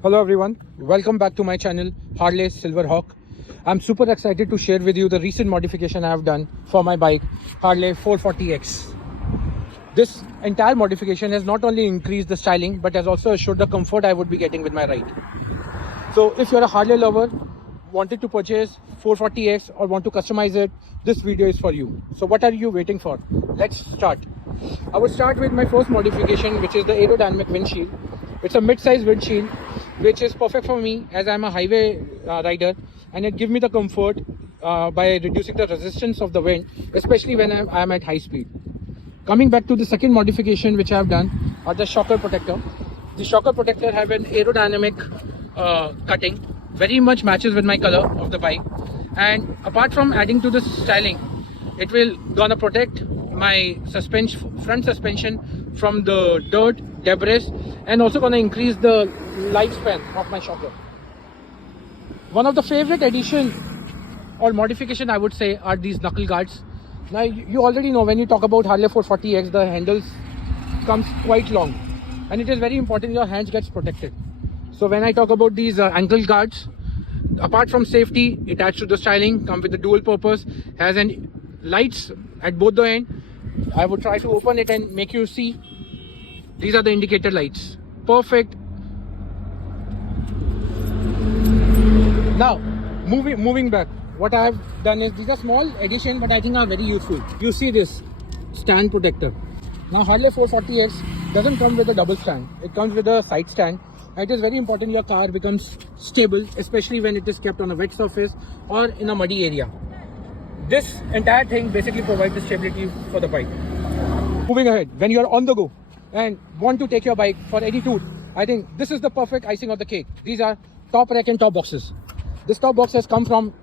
Hello everyone, welcome back to my channel Harley Silverhawk. I'm super excited to share with you the recent modification I have done for my bike Harley 440X. This entire modification has not only increased the styling but has also assured the comfort I would be getting with my ride. So if you're a Harley lover, wanted to purchase 440X or want to customize it, this video is for you. So what are you waiting for? Let's start. I will start with my first modification, which is the aerodynamic windshield. It's a mid-size windshield which is perfect for me as I'm a highway rider, and it gives me the comfort by reducing the resistance of the wind, especially when I'm at high speed. Coming back to the second modification which I have done are the shocker protector. The shocker protector have an aerodynamic cutting, very much matches with my color of the bike, and apart from adding to the styling, it will gonna protect my front suspension from the dirt, debris, and also gonna increase the lifespan of my shocker. One of the favorite addition or modification I would say are these knuckle guards. Now you already know when you talk about Harley 440X, the handles comes quite long, and it is very important your hands gets protected. So when I talk about these ankle guards, apart from safety, it adds to the styling, come with the dual purpose, has an lights at both the end. I would try to open it and make you see. These are the indicator lights. Perfect. Now, moving back, what I have done is, these are small addition but I think are very useful. You see this stand protector. Now Harley 440X doesn't come with a double stand. It comes with a side stand. It is very important your car becomes stable, especially when it is kept on a wet surface or in a muddy area. This entire thing basically provides the stability for the bike. Moving ahead, when you are on the go and want to take your bike for any tour, I think this is the perfect icing of the cake. These are top rack and top boxes. This top box has come from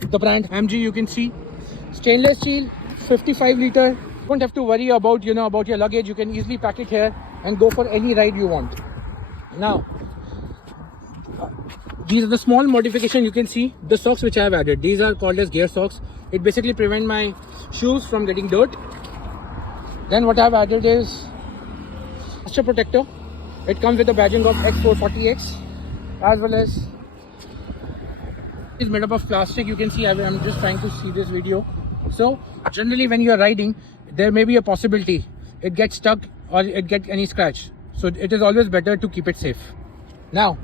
the brand MG. You can see stainless steel, 55 liter. Don't have to worry about about your luggage. You can easily pack it here and go for any ride you want. Now these are the small modification. You can see the socks which I have added. These are called as gear socks. It basically prevent my shoes from getting dirt. Then what I have added is posture protector. It comes with the badging of X440X, as well as is made up of plastic. You can see I'm just trying to see this video. So generally when you are riding, there may be a possibility it gets stuck or it get any scratch. So it is always better to keep it safe. Now,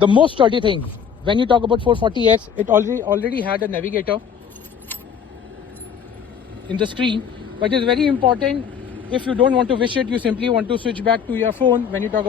the most sturdy thing when you talk about 440X, it already had a navigator in the screen, but it's very important. If you don't want to wish it, you simply want to switch back to your phone when you talk about